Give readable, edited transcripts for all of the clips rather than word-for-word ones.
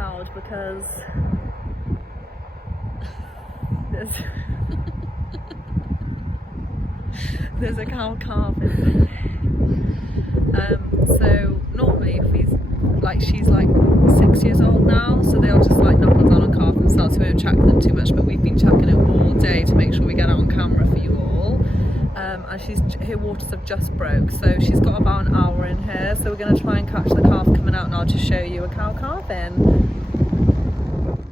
couch because there's a cow calving. So normally if she's like 6 years old now, so they'll just like knuckle down and calve themselves, so we won't check them too much, but we've been checking it all day to make sure we get it on camera for you all. And her waters have just broke, so she's got about an hour in her, so we're going to try and catch the calf coming out now to show you a cow calving.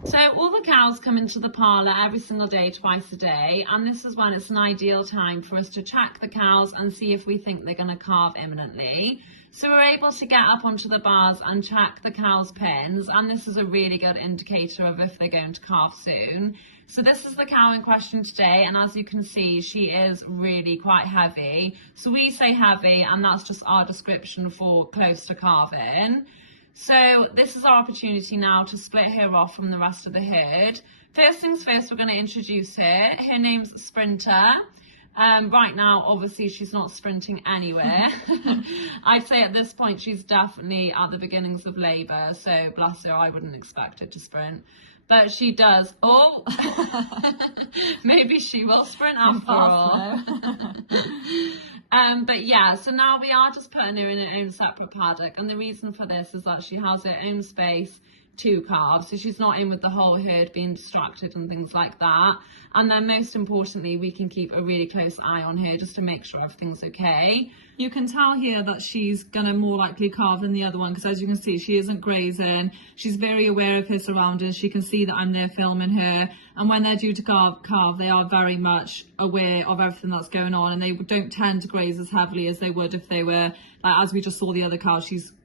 So all the cows come into the parlour every single day, twice a day, and this is when it's an ideal time for us to check the cows and see if we think they're going to calve imminently. So we're able to get up onto the bars and check the cows' pins, and this is a really good indicator of if they're going to calve soon. So this is the cow in question today, and as you can see, she is really quite heavy. So we say heavy, and that's just our description for close to calving. So this is our opportunity now to split her off from the rest of the herd. First things first, we're going to introduce her. Her name's Sprinter. Right now, obviously, she's not sprinting anywhere. I'd say at this point, she's definitely at the beginnings of labour. So bless her, I wouldn't expect her to sprint. But she does. Oh, maybe she will sprint after all. But yeah, so now we are just putting her in her own separate paddock, and the reason for this is that she has her own space to calve, so she's not in with the whole herd being distracted and things like that. And then most importantly, we can keep a really close eye on her just to make sure everything's okay. You can tell here that she's gonna more likely calve than the other one, because as you can see, she isn't grazing. She's very aware of her surroundings. She can see that I'm there filming her, and when they're due to calve, they are very much aware of everything that's going on, and they don't tend to graze as heavily as they would if they were, like, as we just saw the other cow,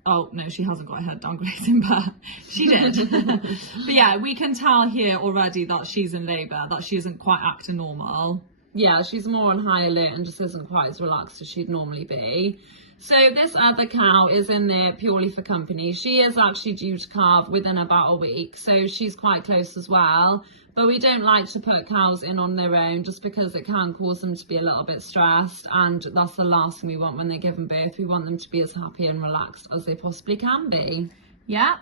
oh no, she hasn't got her head down grazing, but she did. But yeah, we can tell here already that she's in labour, that she isn't quite acting normal. Yeah, she's more on high alert and just isn't quite as relaxed as she'd normally be. So this other cow is in there purely for company. She is actually due to calve within about a week, so she's quite close as well. But we don't like to put cows in on their own just because it can cause them to be a little bit stressed, and that's the last thing we want when they're giving birth. We want them to be as happy and relaxed as they possibly can be. Yeah.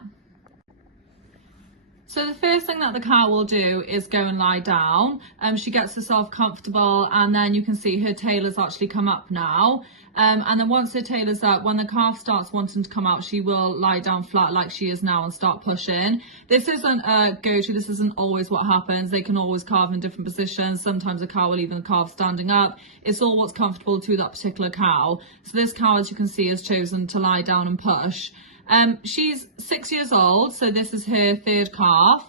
So the first thing that the cow will do is go and lie down. She gets herself comfortable, and then you can see her tail has actually come up now. And then once her tail is up, when the calf starts wanting to come out, she will lie down flat like she is now and start pushing. This isn't a go-to, this isn't always what happens. They can always calve in different positions. Sometimes a cow will even calve standing up. It's all what's comfortable to that particular cow. So this cow, as you can see, has chosen to lie down and push. She's 6 years old, so this is her third calf.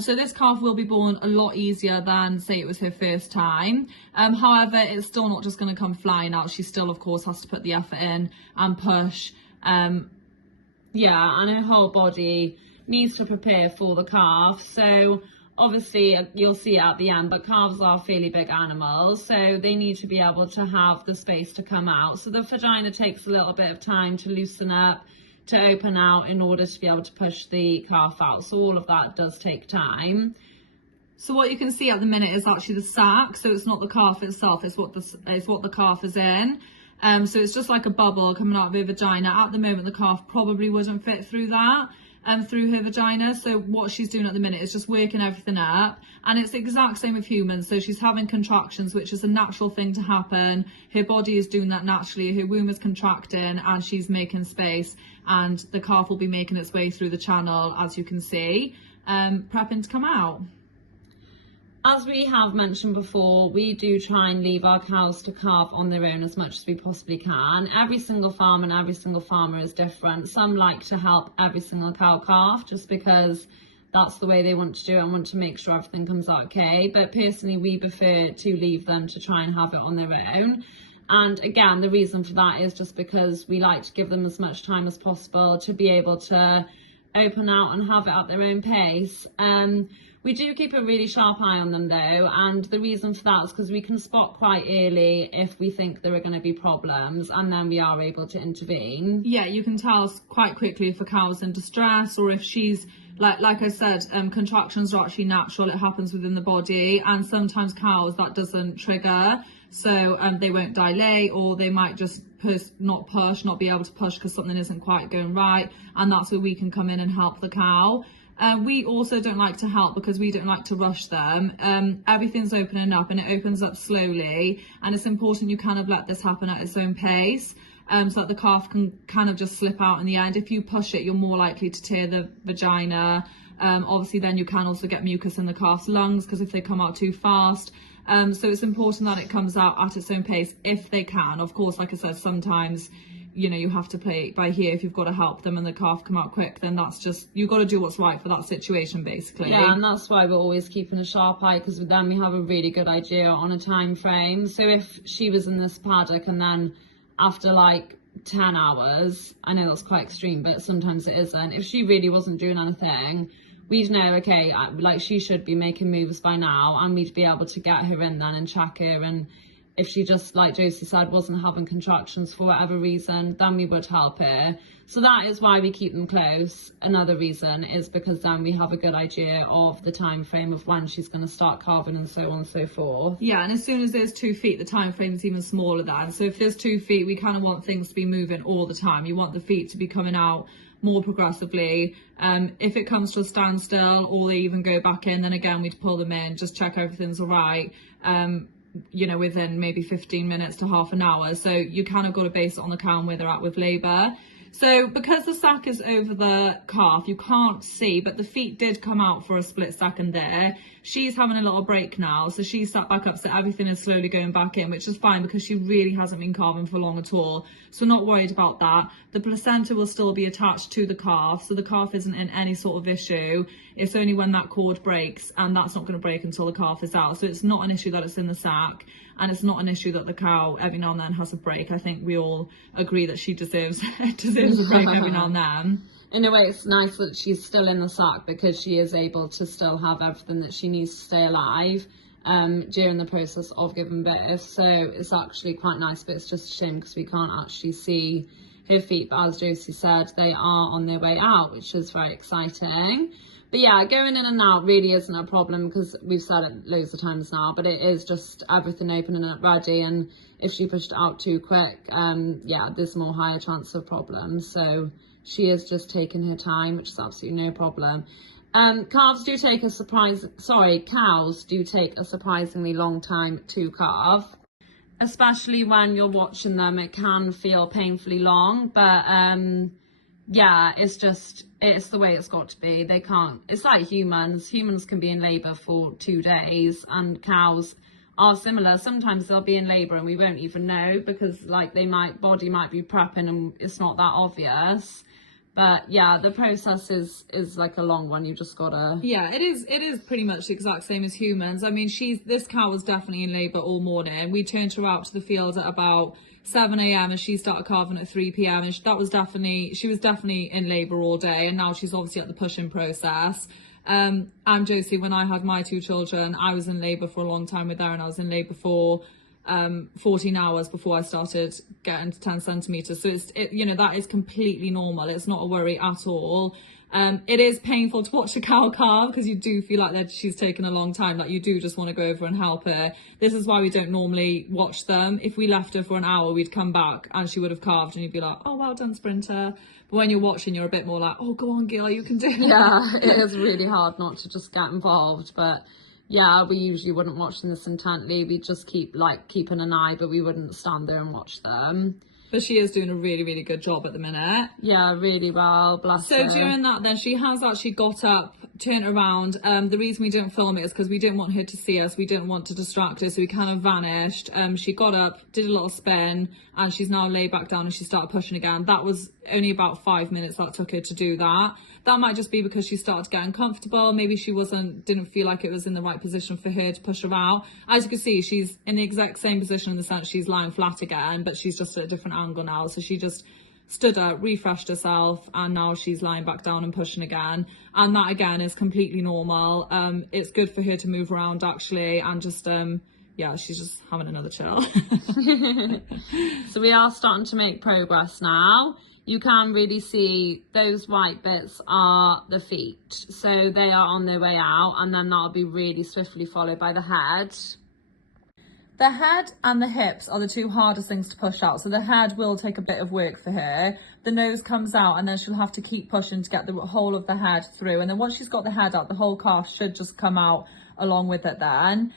So this calf will be born a lot easier than, say, it was her first time. However, it's still not just going to come flying out. She still, of course, has to put the effort in and push. Yeah, and her whole body needs to prepare for the calf. So obviously, you'll see it at the end, but calves are fairly big animals, so they need to be able to have the space to come out. So the vagina takes a little bit of time to loosen up, to open out in order to be able to push the calf out. So all of that does take time. So what you can see at the minute is actually the sac. So it's not the calf itself, it's what the calf is in. So it's just like a bubble coming out of her vagina. At the moment, the calf probably wouldn't fit through that, through her vagina. So what she's doing at the minute is just working everything up, and it's the exact same with humans. So she's having contractions, which is a natural thing to happen. Her body is doing that naturally. Her womb is contracting and she's making space, and the calf will be making its way through the channel, as you can see, prepping to come out. As we have mentioned before, we do try and leave our cows to calve on their own as much as we possibly can. Every single farm and every single farmer is different. Some like to help every single cow calf just because that's the way they want to do it and want to make sure everything comes out okay. But personally, we prefer to leave them to try and have it on their own. And again, the reason for that is just because we like to give them as much time as possible to be able to open out and have it at their own pace. We do keep a really sharp eye on them though, and the reason for that is because we can spot quite early if we think there are going to be problems, and then we are able to intervene. Yeah, you can tell quite quickly if a cow's in distress, or if she's, like I said, contractions are actually natural. It happens within the body, and sometimes cows that doesn't trigger, so they won't dilate, or they might just not be able to push because something isn't quite going right, and that's where we can come in and help the cow. We also don't like to help because we don't like to rush them. Everything's opening up and it opens up slowly, and it's important you kind of let this happen at its own pace, so that the calf can kind of just slip out in the end. If you push it, you're more likely to tear the vagina. Obviously then you can also get mucus in the calf's lungs because if they come out too fast. So it's important that it comes out at its own pace if they can. Of course, like I said, sometimes you have to play it by ear. If you've got to help them and the calf come out quick, then that's just, you've got to do what's right for that situation, basically. Yeah, and that's why we're always keeping a sharp eye, because then we have a really good idea on a time frame. So if she was in this paddock and then after like 10 hours, I know that's quite extreme, but sometimes it isn't, if she really wasn't doing anything, we'd know, okay, like she should be making moves by now, and we'd be able to get her in then and check her. And if she just, like Josie said, wasn't having contractions for whatever reason, then we would help her. So that is why we keep them close. Another reason is because then we have a good idea of the time frame of when she's going to start calving and so on and so forth. Yeah, and as soon as there's 2 feet, the time frame is even smaller then. So if there's 2 feet, we kind of want things to be moving all the time. You want the feet to be coming out more progressively. If it comes to a standstill or they even go back in, then again we'd pull them in, just check everything's all right. Within maybe 15 minutes to half an hour. So you kind of got to base it on the cow and where they're at with labour. So because the sac is over the calf, you can't see, but the feet did come out for a split second there. She's having a little break now, so she's sat back up, so everything is slowly going back in, which is fine because she really hasn't been calving for long at all. So we're not worried about that. The placenta will still be attached to the calf, so the calf isn't in any sort of issue. It's only when that cord breaks, and that's not going to break until the calf is out. So it's not an issue that it's in the sac, and it's not an issue that the cow every now and then has a break. I think we all agree that she deserves a break every now and then. In a way, it's nice that she's still in the sac because she is able to still have everything that she needs to stay alive during the process of giving birth. So it's actually quite nice, but it's just a shame because we can't actually see her feet. But as Josie said, they are on their way out, which is very exciting. But yeah, going in and out really isn't a problem because we've said it loads of times now, but it is just everything opening and ready. And if she pushed it out too quick, there's more higher chance of problems. So she is just taking her time, which is absolutely no problem. Cows do take a surprisingly long time to calve. Especially when you're watching them, it can feel painfully long, but it's the way it's got to be. They can't, it's like humans can be in labour for 2 days, and cows are similar. Sometimes they'll be in labour and we won't even know because like body might be prepping and it's not that obvious. But yeah, the process is like a long one. You just gotta. Yeah, it is pretty much the exact same as humans. I mean, this cow was definitely in labour all morning. We turned her out to the field at about 7 a.m. and she started calving at 3 p.m. and she was definitely in labour all day. And now she's obviously at the pushing process. I'm Josie. When I had my 2 children, I was in labour for a long time with her, and I was in labour for 14 hours before I started getting to 10 centimeters. So that is completely normal. It's not a worry at all. It is painful to watch a cow calve because you do feel like she's taken a long time. Like you do just want to go over and help her. This is why we don't normally watch them. If we left her for an hour, we'd come back and she would have calved and you'd be like, oh, well done, Sprinter. But when you're watching, you're a bit more like, oh, go on, girl, you can do it. Yeah, it is really hard not to just get involved. But yeah, we usually wouldn't watch them this intently. We'd just keeping an eye, but we wouldn't stand there and watch them. But she is doing a really, really good job at the minute. Yeah, really well, bless her. So during that then, she has actually got up, turned around. The reason we didn't film it is because we didn't want her to see us. We didn't want to distract her, so we kind of vanished. She got up, did a little spin, and she's now laid back down and she started pushing again. That was only about 5 minutes that took her to do that. That might just be because she started getting comfortable. Maybe she didn't feel like it was in the right position for her to push her out. As you can see, she's in the exact same position in the sense she's lying flat again, but she's just at a different angle now. So she just stood up, refreshed herself, and now she's lying back down and pushing again. And that again is completely normal. It's good for her to move around actually, and just she's just having another chill. So we are starting to make progress now. You can really see those white bits are the feet, so they are on their way out, and then that'll be really swiftly followed by the head. The head and the hips are the two hardest things to push out. So the head will take a bit of work for her. The nose comes out and then she'll have to keep pushing to get the whole of the head through. And then once she's got the head out, the whole calf should just come out along with it then.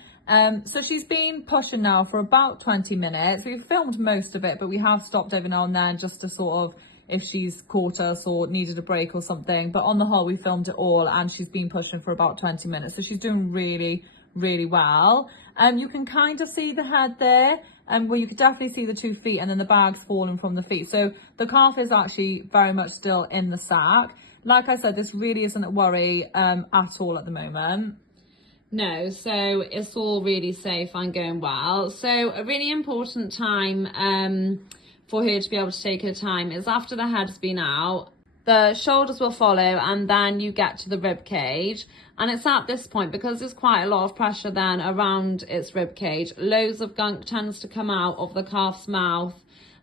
So she's been pushing now for about 20 minutes. We've filmed most of it, but we have stopped every now and then just to sort of, if she's caught us or needed a break or something. But on the whole, we filmed it all and she's been pushing for about 20 minutes. So she's doing really, really well. You can kind of see the head there, well, you could definitely see the 2 feet and then the bag's falling from the feet. So the calf is actually very much still in the sack. Like I said, this really isn't a worry at all at the moment. No, so it's all really safe and going well. So a really important time for her to be able to take her time is after the head's been out. The shoulders will follow and then you get to the rib cage, and it's at this point, because there's quite a lot of pressure then around its rib cage, loads of gunk tends to come out of the calf's mouth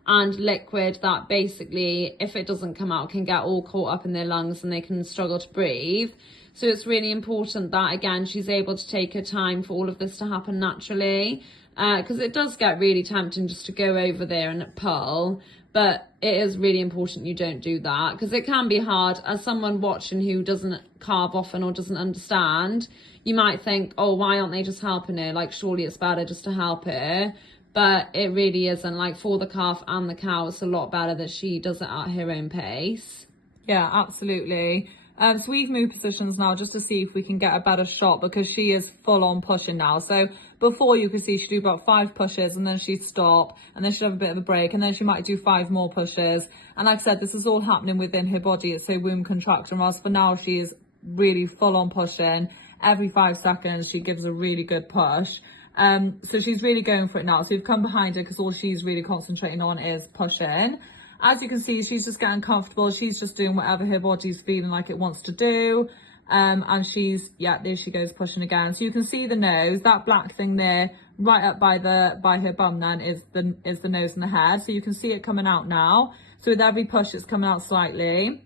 and liquid that basically, if it doesn't come out, can get all caught up in their lungs and they can struggle to breathe. So it's really important that, again, she's able to take her time for all of this to happen naturally, because it does get really tempting just to go over there and pull. But it is really important you don't do that, because it can be hard. As someone watching who doesn't calve often or doesn't understand, you might think, oh, why aren't they just helping her? Like, surely it's better just to help her. But it really isn't. Like, for the calf and the cow, it's a lot better that she does it at her own pace. Yeah, absolutely. So we've moved positions now just to see if we can get a better shot, because she is full on pushing now. So before, you could see she'd do about 5 pushes and then she'd stop and then she'd have a bit of a break and then she might do 5 more pushes. And like I said, this is all happening within her body. It's her womb contraction. Whereas for now, she is really full on pushing. Every 5 seconds, she gives a really good push. So she's really going for it now. So we've come behind her because all she's really concentrating on is pushing. As you can see, she's just getting comfortable. She's just doing whatever her body's feeling like it wants to do. And she's, yeah, there she goes, pushing again. So you can see the nose, that black thing there, right up by her bum then is the nose and the head. So you can see it coming out now. So with every push, it's coming out slightly.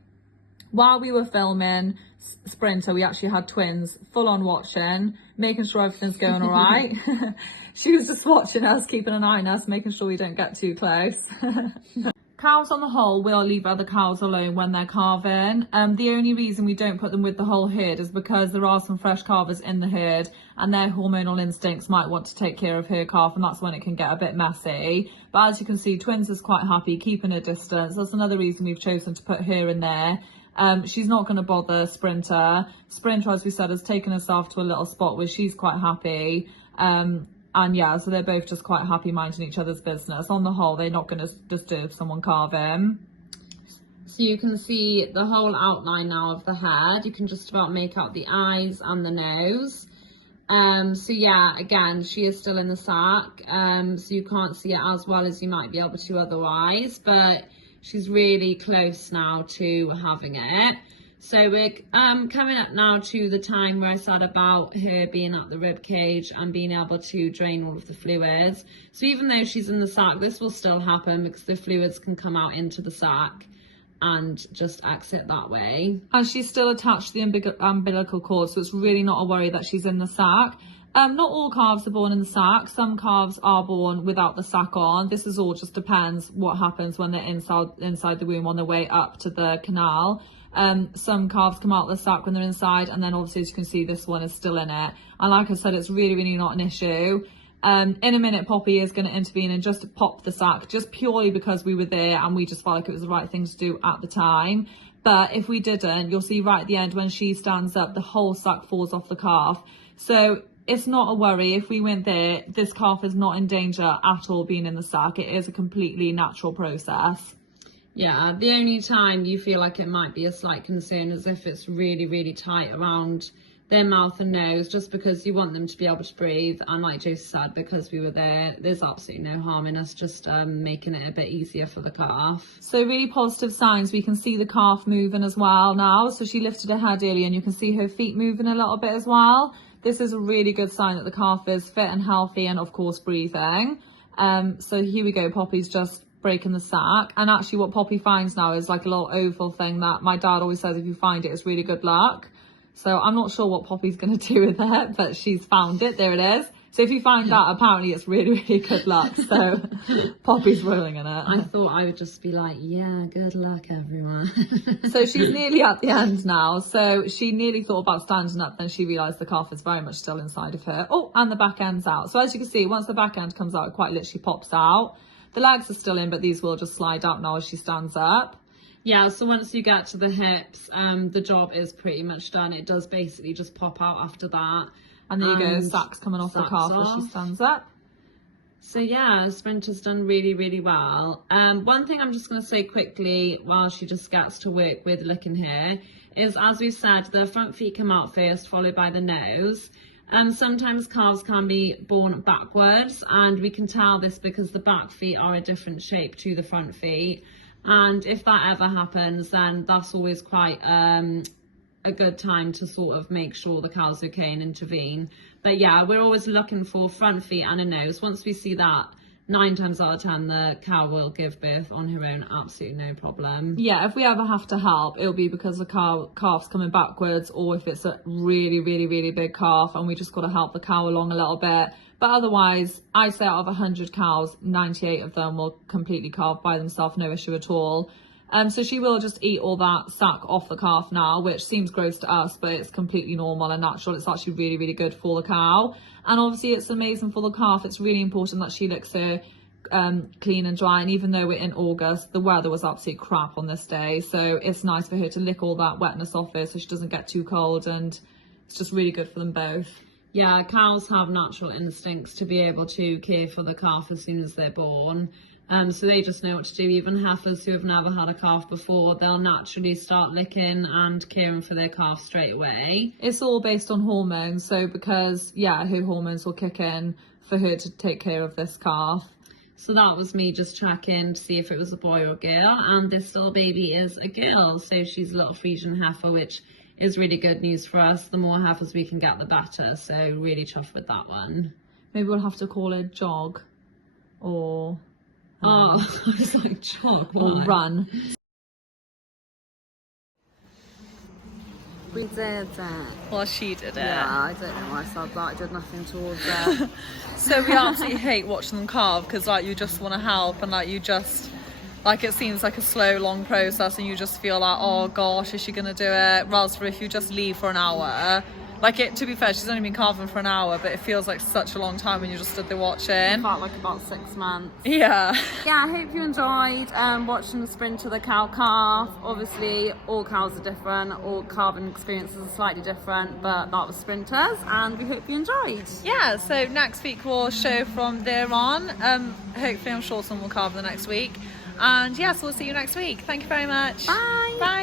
While we were filming Sprinter, we actually had twins full on watching, making sure everything's going all right. She was just watching us, keeping an eye on us, making sure we don't get too close. Cows on the whole will leave other cows alone when they're calving. The only reason we don't put them with the whole herd is because there are some fresh calvers in the herd and their hormonal instincts might want to take care of her calf, and that's when it can get a bit messy. But as you can see, Twins is quite happy keeping her distance. That's another reason we've chosen to put her in there. She's not going to bother Sprinter. Sprinter, as we said, has taken herself to a little spot where she's quite happy. And yeah, so they're both just quite happy minding each other's business. On the whole, they're not going to disturb someone calving. So you can see the whole outline now of the head. You can just about make out the eyes and the nose. So yeah, again, she is still in the sack. So you can't see it as well as you might be able to otherwise. But she's really close now to having it. So we're coming up now to the time where I said about her being at the rib cage and being able to drain all of the fluids. So even though she's in the sack, this will still happen because the fluids can come out into the sack and just exit that way. And she's still attached to the umbilical cord, so it's really not a worry that she's in the sack. Not all calves are born in the sack. Some calves are born without the sack on. This is all just depends what happens when they're inside the womb on their way up to the canal. Some calves come out of the sack when they're inside, and then obviously, as you can see, this one is still in it. And like I said, it's really, really not an issue. In a minute, Poppy is going to intervene and just pop the sack, just purely because we were there and we just felt like it was the right thing to do at the time. But if we didn't, you'll see right at the end when she stands up, the whole sack falls off the calf. So it's not a worry. If we went there, this calf is not in danger at all being in the sack. It is a completely natural process. Yeah, the only time you feel like it might be a slight concern is if it's really, really tight around their mouth and nose, just because you want them to be able to breathe. And like Josie said, because we were there, there's absolutely no harm in us just making it a bit easier for the calf. So really positive signs. We can see the calf moving as well now. So she lifted her head earlier and you can see her feet moving a little bit as well. This is a really good sign that the calf is fit and healthy and of course breathing. So here we go, Poppy's just breaking the sack, and actually what Poppy finds now is like a little oval thing that my dad always says if you find it, it's really good luck. So I'm not sure what Poppy's going to do with it, but she's found it. There it is. So if you find that, apparently it's really, really good luck. So Poppy's rolling in it. I thought I would just be like, yeah, good luck, everyone. So she's nearly at the end now. So she nearly thought about standing up, then she realised the calf is very much still inside of her. Oh, and the back end's out. So as you can see, once the back end comes out, it quite literally pops out. The legs are still in, but these will just slide out now as she stands up. Yeah, so once you get to the hips, the job is pretty much done. It does basically just pop out after that. And there you go, sack's coming off the calf as she stands up. So yeah, Sprinter's done really, really well. One thing I'm just going to say quickly while she just gets to work with licking here is, as we've said, the front feet come out first, followed by the nose. Sometimes calves can be born backwards, and we can tell this because the back feet are a different shape to the front feet. And if that ever happens, then that's always quite a good time to sort of make sure the cow's okay and intervene. But yeah, we're always looking for front feet and a nose. Once we see that, 9 times out of 10 the cow will give birth on her own, absolutely no problem. Yeah, if we ever have to help, it'll be because the calf's coming backwards, or if it's a really, really, really big calf and we just got to help the cow along a little bit. But otherwise, I'd say out of 100 cows, 98 of them will completely calve by themselves, no issue at all. So she will just eat all that sack off the calf now, which seems gross to us, but it's completely normal and natural. It's actually really, really good for the cow. And obviously it's amazing for the calf. It's really important that she licks her clean and dry. And even though we're in August, the weather was absolute crap on this day. So it's nice for her to lick all that wetness off her so she doesn't get too cold. And it's just really good for them both. Yeah, cows have natural instincts to be able to care for the calf as soon as they're born. So they just know what to do. Even heifers who have never had a calf before, they'll naturally start licking and caring for their calf straight away. It's all based on hormones. So because, yeah, her hormones will kick in for her to take care of this calf. So that was me just checking to see if it was a boy or girl. And this little baby is a girl. So she's a little Frisian heifer, which is really good news for us. The more heifers we can get, the better. So really chuffed with that one. Maybe we'll have to call her Jog or... Oh, I was like, jog, or why? Run. We did that. Well, she did it. Yeah, I don't know why I said that. I did nothing towards it. So we absolutely hate watching them carve because, like, you just want to help and, like, you just... Like, it seems like a slow, long process and you just feel like, oh, gosh, is she going to do it? Rather, if you just leave for an hour... Like, to be fair, she's only been carving for an hour, but it feels like such a long time when you just stood there watching. It felt like about 6 months. Yeah. Yeah, I hope you enjoyed watching the sprint of the cow calf. Obviously, all cows are different, all calving experiences are slightly different, but that was sprinters, and we hope you enjoyed. Yeah, so next week we'll show from there on. Hopefully, I'm sure someone will carve the next week. And yes, we'll see you next week. Thank you very much. Bye. Bye.